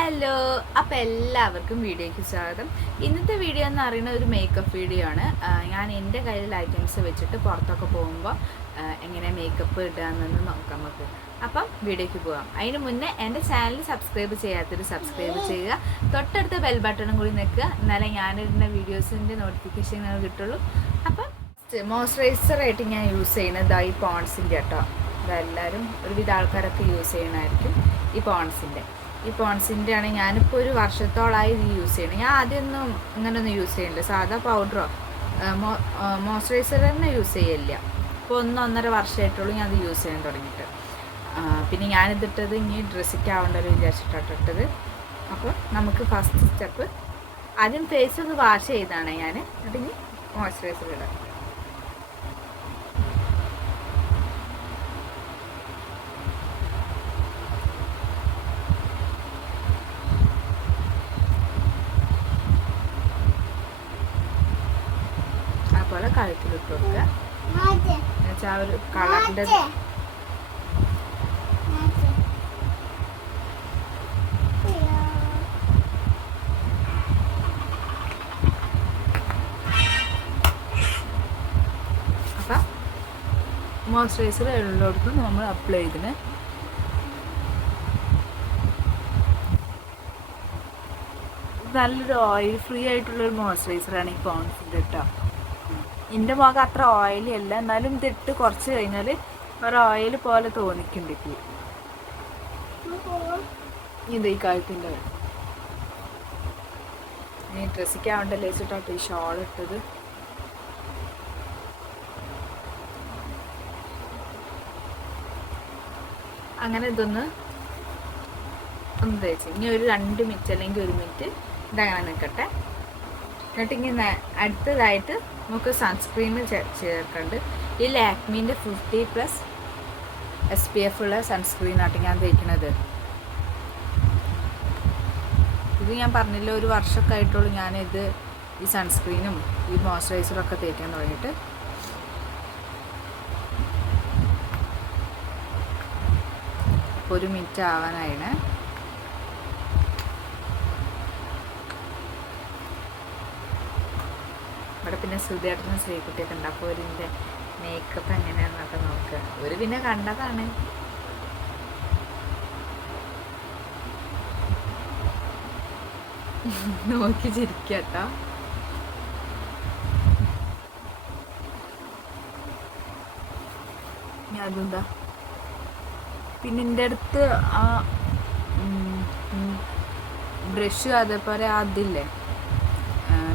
Hello അപ്പം എല്ലാവർക്കും വീഡിയോയ്ക്ക് സ്വാഗതം. ഇന്നത്തെ വീഡിയോ എന്ന് പറയുന്നത് ഒരു മേക്കപ്പ് വീഡിയോ ആണ്. ഞാൻ എന്റെ കയ്യിൽ ഐറ്റംസ് വെച്ചിട്ട് പുറത്തൊക്കെ പോകുമ്പോൾ എങ്ങനെ മേക്കപ്പ് ഇടാമെന്ന് നോക്കാം നമുക്ക്. അപ്പം വീഡിയോയ്ക്ക് പോകാം അതിന് മുന്നേ എന്റെ ചാനൽ സബ്സ്ക്രൈബ് ചെയ്യാത്തൊരു സബ്സ്ക്രൈബ് ചെയ്യുക. തൊട്ടടുത്ത ബെൽ ബട്ടണും കൂടി നിൽക്കുക. എന്നാലേ ഞാനിടുന്ന വീഡിയോസിന്റെ നോട്ടിഫിക്കേഷൻ കിട്ടുള്ളൂ. അപ്പം മോയ്സ്ചറൈസറായിട്ട് ഞാൻ യൂസ് ചെയ്യുന്നത് ഈ പോൺസിന്റെ കേട്ടോ. ഇതെല്ലാവരും ഒരുവിധ ആൾക്കാരൊക്കെ യൂസ് ചെയ്യണമായിരിക്കും ഈ പോൺസിന്റെ ഈ പോൺസിന്റെ ആണ് ഞാനിപ്പോൾ ഒരു വർഷത്തോളായി ഇത് യൂസ് ചെയ്യണം ഞാൻ ആദ്യമൊന്നും അങ്ങനെയൊന്നും യൂസ് ചെയ്യണില്ല സാധാ പൗഡറോ മോയ്സ്ചറൈസർ തന്നെ യൂസ് ചെയ്യില്ല ഇപ്പോൾ ഒന്നൊന്നര വർഷമായിട്ടുള്ളൂ ഞാൻ അത് യൂസ് ചെയ്യാൻ തുടങ്ങിയിട്ട്. പിന്നെ ഞാനിതിട്ടത് ഇനി ഒരു വിചാരിച്ചിട്ടാണ് ഇട്ടത്. അപ്പോൾ നമുക്ക് ഫസ്റ്റ് സ്റ്റെപ്പ് ആദ്യം ഫേസ് ഒന്ന് വാഷ് ചെയ്താണ് ഞാൻ. ഇനി മോയ്സ്ചറൈസർ ഇടാം. അതുപോലെ കഴുത്തിലിട്ട് കൊടുക്കുക എന്നുവെച്ചാൽ ആ ഒരു കളറിന്റെ മോയ്സ്ചറൈസർ എല്ലായിടത്തും നമ്മൾ അപ്ലൈ ചെയ്തിന്. നല്ലൊരു ഓയിൽ ഫ്രീ ആയിട്ടുള്ളൊരു മോയ്സ്ചറൈസറാണ് ഈ പോൺസിന്റെ കേട്ടോ എന്റെ മുഖം അത്ര ഓയിലി അല്ല. എന്നാലും ഇതിട്ട് കുറച്ച് കഴിഞ്ഞാൽ ഒരു ഓയിൽ പോലെ തോന്നിക്കുന്നുണ്ട് എനിക്ക് ഇത് ഈ കഴുത്തിന്റെ ഈ ഡ്രസ്സിക്കാവണ്ടല്ലേ വെച്ചിട്ടാട്ടോ ഈ ഷോൾ ഇട്ടത്. അങ്ങനെ ഇതൊന്ന് ഒന്ന് തേച്ച്. ഇനി ഒരു രണ്ട് മിനിറ്റ് അല്ലെങ്കിൽ ഒരു മിനിറ്റ് ഇതങ്ങനെ നിൽക്കട്ടെ എന്നിട്ട് ഇങ്ങനെ അടുത്തതായിട്ട് നമുക്ക് സൺസ്ക്രീം ചേർക്കുന്നുണ്ട് ഈ ലാക്മീന്റെ fifty plus S P F ഉള്ള സൺസ്ക്രീൻ ആയിട്ട് ഞാൻ തേക്കുന്നത് ഇത് ഞാൻ പറഞ്ഞില്ല ഒരു വർഷമൊക്കെ ആയിട്ടുള്ളൂ ഞാനിത് ഈ സൺസ്ക്രീനും ഈ മോയ്സ്ചറൈസറും ഒക്കെ തേക്കാൻ തുടങ്ങിയിട്ട്. ഒരു മിനിറ്റ് ആവാനായിണ്. ഇവിടെ പിന്നെ സുധേട്ടനും ശ്രീകുട്ടിയൊക്കെ ഉണ്ട്. അപ്പോൾ ഒരിന്റെ മേക്കപ്പ് എങ്ങനെയാണെന്നൊക്കെ നോക്കുക ഒരു പിന്നെ കണ്ടതാണ്. നോക്കി ചിരിക്കട്ടോ അതെന്താ? പിന്നെ എന്റെ അടുത്ത് ആ ബ്രഷ് അതേപോലെ അതില്ലേ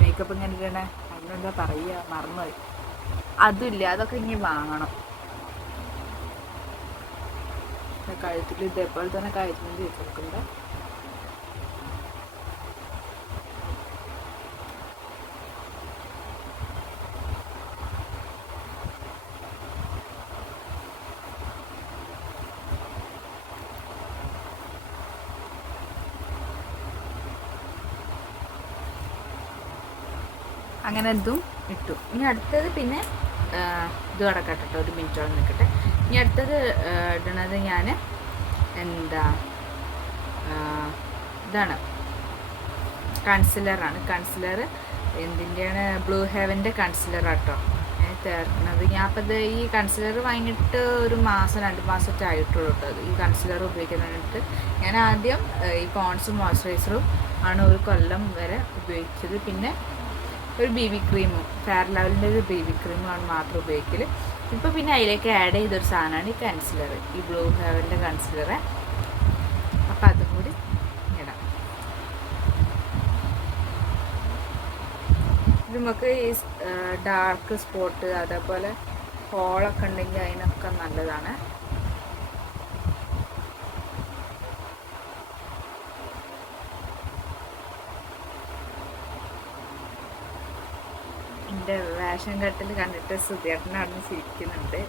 മേക്കപ്പ് ഇങ്ങനെ ഇടണേ. അതിനെന്താ പറയുക മറന്നുപോയി. അതില്ല അതൊക്കെ ഇനി വാങ്ങണം. കഴുത്തിൽ ഇതേപോലെ തന്നെ കഴുത്തിൽ തേച്ച് അങ്ങനെ ഇതും ഇട്ടു. ഇനി അടുത്തത് പിന്നെ ഇത് കിടക്കട്ടെ കേട്ടോ ഒരു മിനിറ്റോളം നിൽക്കട്ടെ. ഇനി അടുത്തത് ഇടണത് ഞാൻ എന്താ ഇതാണ്. കൺസിലറാണ്. കൺസിലർ എന്തിന്റെയാണ് ബ്ലൂ ഹെവന്റെ കൺസിലർ ഞാൻ ചേർക്കുന്നത് ഞാൻ അപ്പോൾ ഇത് ഈ കൺസിലർ വാങ്ങിയിട്ട് ഒരു മാസം രണ്ട് മാസമൊക്കെ ആയിട്ടുള്ളൂ കേട്ടോ ഈ കൺസിലർ ഉപയോഗിക്കുന്നതിനായിട്ട് ഞാൻ ആദ്യം ഈ പോൺസും മോയ്സ്ചറൈസറും ആണ് ഒരു കൊല്ലം വരെ ഉപയോഗിച്ചത്. പിന്നെ ഒരു ബി ബി ക്രീം ഫെയർ ലെവലിന്റെ ഒരു ബി ബി ക്രീമാണ് മാത്രം ഉപയോഗിക്കൽ ഇപ്പോൾ പിന്നെ അതിലേക്ക് ആഡ് ചെയ്തൊരു സാധനമാണ് ഈ കൺസിലർ ഈ ബ്ലൂ ഹെവന്റെ കൺസിലർ അപ്പം അതും കൂടി ഇടാം. നമുക്ക് ഈ ഡാർക്ക് സ്പോട്ട് അതേപോലെ ഹോളൊക്കെ ഉണ്ടെങ്കിൽ അതിനൊക്കെ നല്ലതാണ്. എന്റെ വേഷം കട്ടിൽ കണ്ടിട്ട് സുധേട്ടൻ അവിടെ ചിരിക്കുന്നുണ്ട്.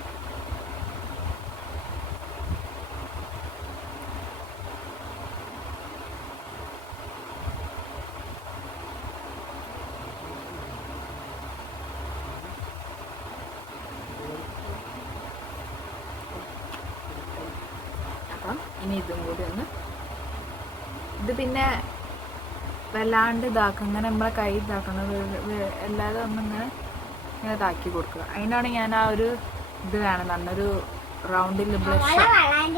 ഇനി ഇതും കൂടി ഒന്ന് ഇത് പിന്നെ വല്ലാണ്ട് ഇതാക്കും. ഇങ്ങനെ നമ്മളെ കൈ ഇതാക്കണം അല്ലാതെ ഒന്നിങ്ങനെ ഇങ്ങനെ ഇതാക്കി കൊടുക്കുക അതിനാണ് ഞാൻ ആ ഒരു ഇത് വേണം നല്ലൊരു റൗണ്ടിൽ ബ്ലഷ്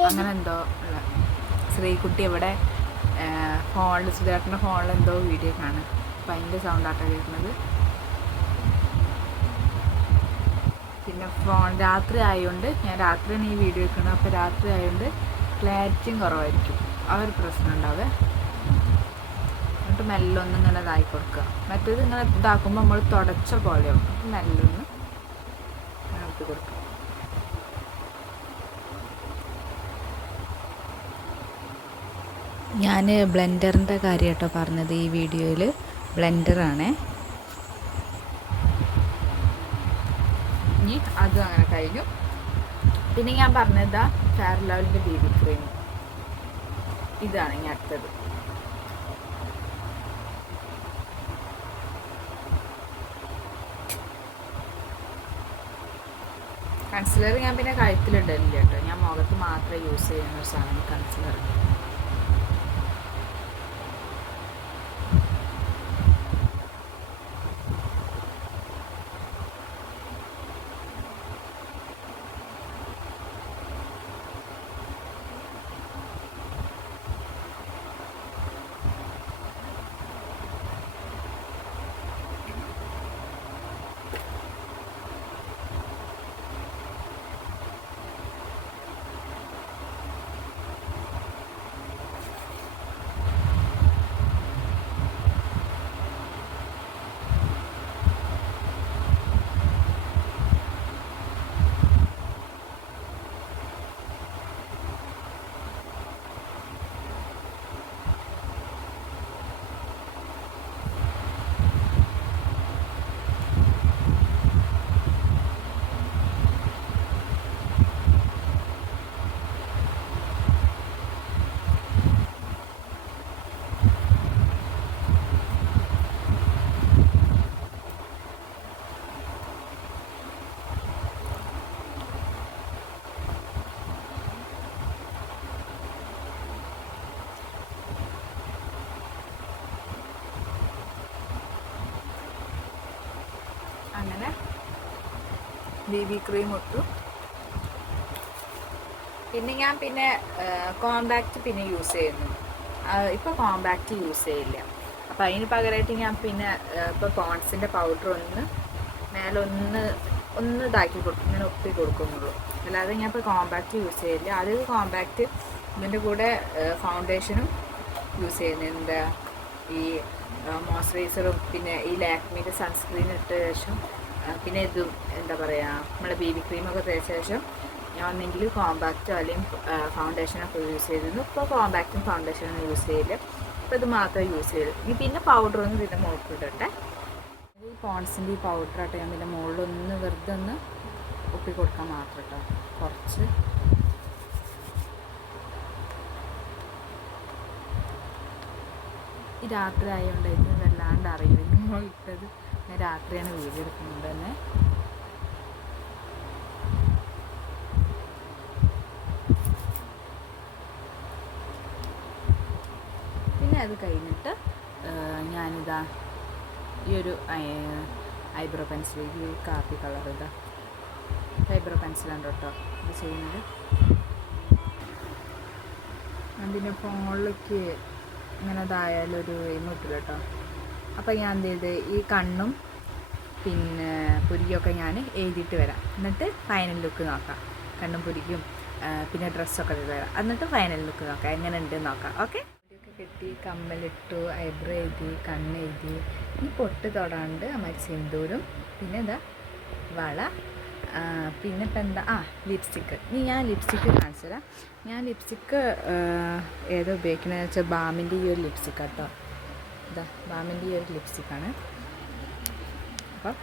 അങ്ങനെ എന്തോ ഉള്ള ശ്രീകുട്ടി ഇവിടെ ഫോണിൽ സുധേട്ടന്റെ ഫോണിൽ എന്തോ വീഡിയോ കാണും അപ്പം അതിന്റെ സൗണ്ടാട്ടോ കേൾക്കുന്നത്. പിന്നെ ഫോൺ രാത്രി ആയതുകൊണ്ട് ഞാൻ രാത്രി രാത്രിയാണ് ഈ വീഡിയോ വെക്കുന്നത് അപ്പോൾ രാത്രി ആയതുകൊണ്ട് ക്ലാരിറ്റിയും കുറവായിരിക്കും. ആ ഒരു പ്രശ്നം ഉണ്ടാവേ. എന്നിട്ട് മെല്ലെ ഒന്ന് ഇങ്ങനെ ഇതായി കൊടുക്കുക. മറ്റേത് ഇങ്ങനെ ഇതാക്കുമ്പോൾ നമ്മൾ തുടച്ച പോലെയാവും. അപ്പം മെല്ലൊന്ന് ഇട്ട് കൊടുക്കുക. ഞാൻ ബ്ലെൻഡറിന്റെ കാര്യം കേട്ടോ പറഞ്ഞത് ഈ വീഡിയോയിൽ ബ്ലെൻഡറാണേ. ഇനി അതും അങ്ങനെ കഴിഞ്ഞു. പിന്നെ ഞാൻ പറഞ്ഞതാ ഫെയർ ലവലിന്റെ ബേബി ക്രീം. ഇതാണ് ഇനി അടുത്തത്. കൺസിലർ ഞാൻ പിന്നെ കഴുത്തിലിടലില്ല കേട്ടോ. ഞാൻ മുഖത്ത് മാത്രമേ യൂസ് ചെയ്യുന്ന ഒരു സാധനം കൺസിലർ അങ്ങനെ ബി ബി ക്രീം ഇട്ടു. പിന്നെ ഞാൻ പിന്നെ കോമ്പാക്റ്റ് പിന്നെ യൂസ് ചെയ്യുന്നു. ഇപ്പോൾ കോമ്പാക്റ്റ് യൂസ് ചെയ്യില്ല. അപ്പോൾ അതിന് പകരമായിട്ട് ഞാൻ പിന്നെ ഇപ്പോൾ പോൺസിന്റെ പൗഡർ ഒന്ന് മേലെ ഒന്ന് ഒന്ന് ഇതാക്കി കൊടുക്കും ഇങ്ങനെ ഒപ്പി കൊടുക്കുന്നുള്ളൂ. അല്ലാതെ ഞാൻ ഇപ്പോൾ കോമ്പാക്റ്റ് യൂസ് ചെയ്യില്ല. അത് കോമ്പാക്റ്റ് ഇതിന്റെ കൂടെ ഫൗണ്ടേഷനും യൂസ് ചെയ്യുന്നുണ്ട് ഈ മോയ്സ്ചറൈസറും പിന്നെ ഈ ലാക്മിന്റെ സൺസ്ക്രീൻ ഇട്ട ശേഷം പിന്നെ ഇത് എന്താ പറയുക നമ്മളെ ബേബി ക്രീമൊക്കെ തേച്ച ശേഷം ഞാൻ ഒന്നെങ്കിൽ കോമ്പാക്റ്റോ അല്ലെങ്കിൽ ഫൗണ്ടേഷനൊക്കെ യൂസ് ചെയ്തിരുന്നു. ഇപ്പോൾ കോമ്പാക്റ്റും ഫൗണ്ടേഷനും യൂസ് ചെയ്യില്ല ഇപ്പോൾ ഇത് മാത്രമേ യൂസ് ചെയ്തു പിന്നെ പൗഡറൊന്നും ഇതിന്റെ മുകളിൽ ഇടട്ടെ. ഈ പോൺസിന്റെ ഈ പൗഡർ ആട്ടെ ഞാൻ ഇതിന്റെ മുകളിലൊന്ന് വെറുതെ ഒന്ന് ഒപ്പി കൊടുക്കാൻ മാത്രം കേട്ടോ കുറച്ച്. ഈ രാത്രി ഇത് വല്ലാണ്ട് അറിയില്ല ഇട്ടത് രാത്രിയാണ് വീഡിയോ എടുക്കുന്നത് തന്നെ. പിന്നെ അത് കഴിഞ്ഞിട്ട് ഞാനിതാ ഈ ഒരു ഐബ്രോ പെൻസിൽ ഈ കാപ്പി കളർ ഇതാ. ഐബ്രോ പെൻസിലുണ്ട് കേട്ടോ ഇത് ചെയ്യുന്നത്. അതിന്റെ ഫോണിലേക്ക് ഇങ്ങനെ ഇതായാലൊരു കിട്ടില്ല കേട്ടോ. അപ്പോൾ ഞാൻ എന്ത് ചെയ്ത്? ഈ കണ്ണും പിന്നെ പുരികൊക്കെ ഞാൻ എഴുതിയിട്ട് വരാം. എന്നിട്ട് ഫൈനൽ ലുക്ക് നോക്കാം. കണ്ണും പുരിക്കും പിന്നെ ഡ്രസ്സൊക്കെ വരാം. എന്നിട്ട് ഫൈനൽ ലുക്ക് നോക്കാം. എങ്ങനെ ഉണ്ട് നോക്കാം. ഓക്കെ കെട്ടി കമ്മലിട്ടു ഐബ്രോ എഴുതി കണ്ണ് എഴുതി ഈ പൊട്ട് തൊടാണ്ട് അമ്മ സിന്ദൂരും പിന്നെ എന്താ? വള പിന്നെ ഇപ്പം എന്താ? ആ ലിപ്സ്റ്റിക്ക് ഇനി ഞാൻ ലിപ്സ്റ്റിക്ക് കാണിച്ചു തരാം ഞാൻ ലിപ്സ്റ്റിക്ക് ഏതാ ഉപയോഗിക്കണമെന്ന് വെച്ചാൽ ബാമിന്റെ ഈ ഒരു ലിപ്സ്റ്റിക്ക് കേട്ടോ ഇതാ ബാമിന്റെ ഈ ഒരു ലിപ്സ്റ്റിക്കാണ് അപ്പം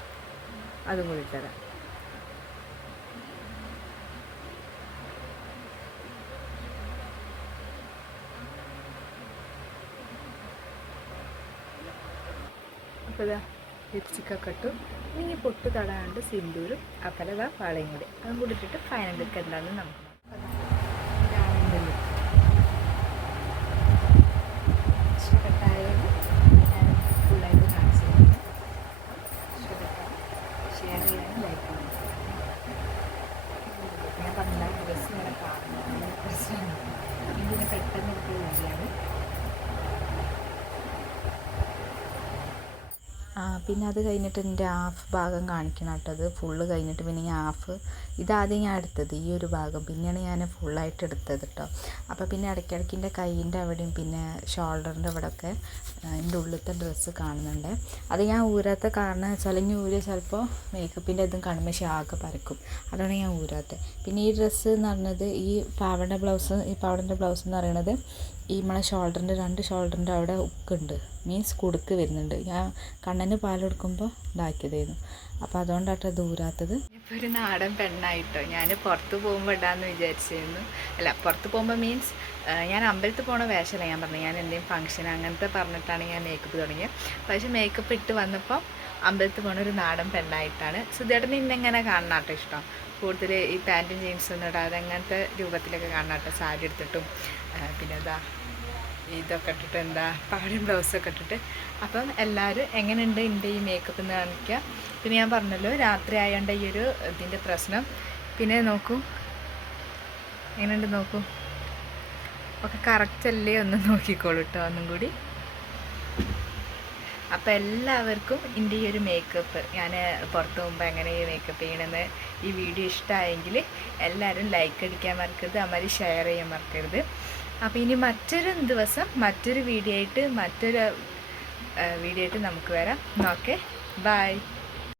അതും കൂടി ഇട്ടുതരാം അപ്പോൾ ഇതാ ലിപ്സ്റ്റിക്കൊക്കെ ഇട്ടു. ഇനി പൊട്ട് തടാണ്ട് സിന്ദൂരും അപ്പലതാ വളയും കൂടി. അതും കൂടി ഇട്ടിട്ട് ഫൈനൽ ലുക്ക് എന്താണെന്ന് നമുക്ക് നോക്കാം. ഇതാണ് എന്റെ look. ആ പിന്നെ അത് കഴിഞ്ഞിട്ട് എന്റെ ഹാഫ് ഭാഗം കാണിക്കണം കേട്ടോ അത് ഫുള്ള് കഴിഞ്ഞിട്ട് പിന്നെ ഈ ഹാഫ് ഇതാദ്യം ഞാൻ എടുത്തത് ഈ ഒരു ഭാഗം പിന്നെയാണ് ഞാൻ ഫുള്ളായിട്ട് എടുത്തത് കേട്ടോ അപ്പോൾ പിന്നെ ഇടയ്ക്കിടയ്ക്ക് എന്റെ കൈയിന്റെ അവിടെയും പിന്നെ ഷോൾഡറിന്റെ അവിടെയൊക്കെ എന്റെ ഉള്ളിലത്തെ ഡ്രസ്സ് കാണുന്നുണ്ട്. അത് ഞാൻ ഊരാത്ത കാരണം വെച്ചാൽ ഇനി ഊരിയ ചിലപ്പോൾ മേക്കപ്പിന്റെ ഇതും കാണുമ്പോൾ ആകെ പരക്കും. അതാണ് ഞാൻ ഊരാത്തത്. പിന്നെ ഈ ഡ്രസ്സ് എന്ന് പറഞ്ഞത് ഈ പാവട ബ്ലൗസ് ഈ പാവടന്റെ ബ്ലൗസ് എന്ന് പറയുന്നത് ഈ നമ്മളെ ഷോൾഡറിന്റെ രണ്ട് ഷോൾഡറിന്റെ അവിടെ ഉക്കുണ്ട് മീൻസ് കുടുക്ക് വരുന്നുണ്ട്. ഞാൻ കണ്ണന് പാലെടുക്കുമ്പോൾ ഇതാക്കിയതായിരുന്നു. അപ്പോൾ അതുകൊണ്ടാട്ടോ ദൂരാത്തത്. ഇപ്പോൾ ഒരു നാടൻ പെണ്ണായിട്ടോ. ഞാൻ പുറത്ത് പോകുമ്പോൾ ഇടാമെന്ന് വിചാരിച്ചിരുന്നു. അല്ല പുറത്ത് പോകുമ്പോൾ മീൻസ് ഞാൻ അമ്പലത്തിൽ പോണ വേഷമല്ല ഞാൻ പറഞ്ഞു ഞാൻ എന്തെങ്കിലും ഫംഗ്ഷൻ അങ്ങനത്തെ പറഞ്ഞിട്ടാണ് ഞാൻ മേക്കപ്പ് തുടങ്ങിയത് പക്ഷേ മേക്കപ്പ് ഇട്ട് വന്നപ്പോൾ അമ്പലത്തിൽ പോണ ഒരു നാടൻ പെണ്ണായിട്ടാണ്. സുധേട്ടന് ഇന്നെങ്ങനെ കാണണം കേട്ടോ ഇഷ്ടം? കൂടുതൽ ഈ പാന്റും ജീൻസും ഒന്നും ഇടാതെ അങ്ങനത്തെ രൂപത്തിലൊക്കെ കാണാട്ടോ സാരി എടുത്തിട്ടും പിന്നെ എന്താ ഇതൊക്കെ ഇട്ടിട്ട് എന്താ പാടും ബ്ലൗസൊക്കെ ഇട്ടിട്ട്. അപ്പം എല്ലാവരും എങ്ങനെയുണ്ട് എന്റെ ഈ മേക്കപ്പ് എന്ന് കാണിക്കുക പിന്നെ ഞാൻ പറഞ്ഞല്ലോ രാത്രി ആയതുകൊണ്ട് ഈ ഒരു ഇതിന്റെ പ്രശ്നം. പിന്നെ നോക്കൂ എങ്ങനെയുണ്ട് നോക്കൂ. ഒക്കെ കറക്റ്റ് അല്ലേ? ഒന്ന് നോക്കിക്കോളൂ കേട്ടോ ഒന്നും കൂടി. അപ്പോൾ എല്ലാവർക്കും എന്റെ ഈ ഒരു മേക്കപ്പ് ഞാൻ പുറത്ത് പോകുമ്പോൾ എങ്ങനെ ഈ മേക്കപ്പ് ചെയ്യണമെന്ന് ഈ വീഡിയോ ഇഷ്ടമായെങ്കിൽ എല്ലാവരും ലൈക്ക് അടിക്കാൻ മറക്കരുത് അമ്മ ഷെയർ ചെയ്യാൻ മറക്കരുത്. അപ്പോൾ ഇനി മറ്റൊരു ദിവസം മറ്റൊരു വീഡിയോ ആയിട്ട് മറ്റൊരു വീഡിയോ ആയിട്ട് നമുക്ക് വരാം. Okay bye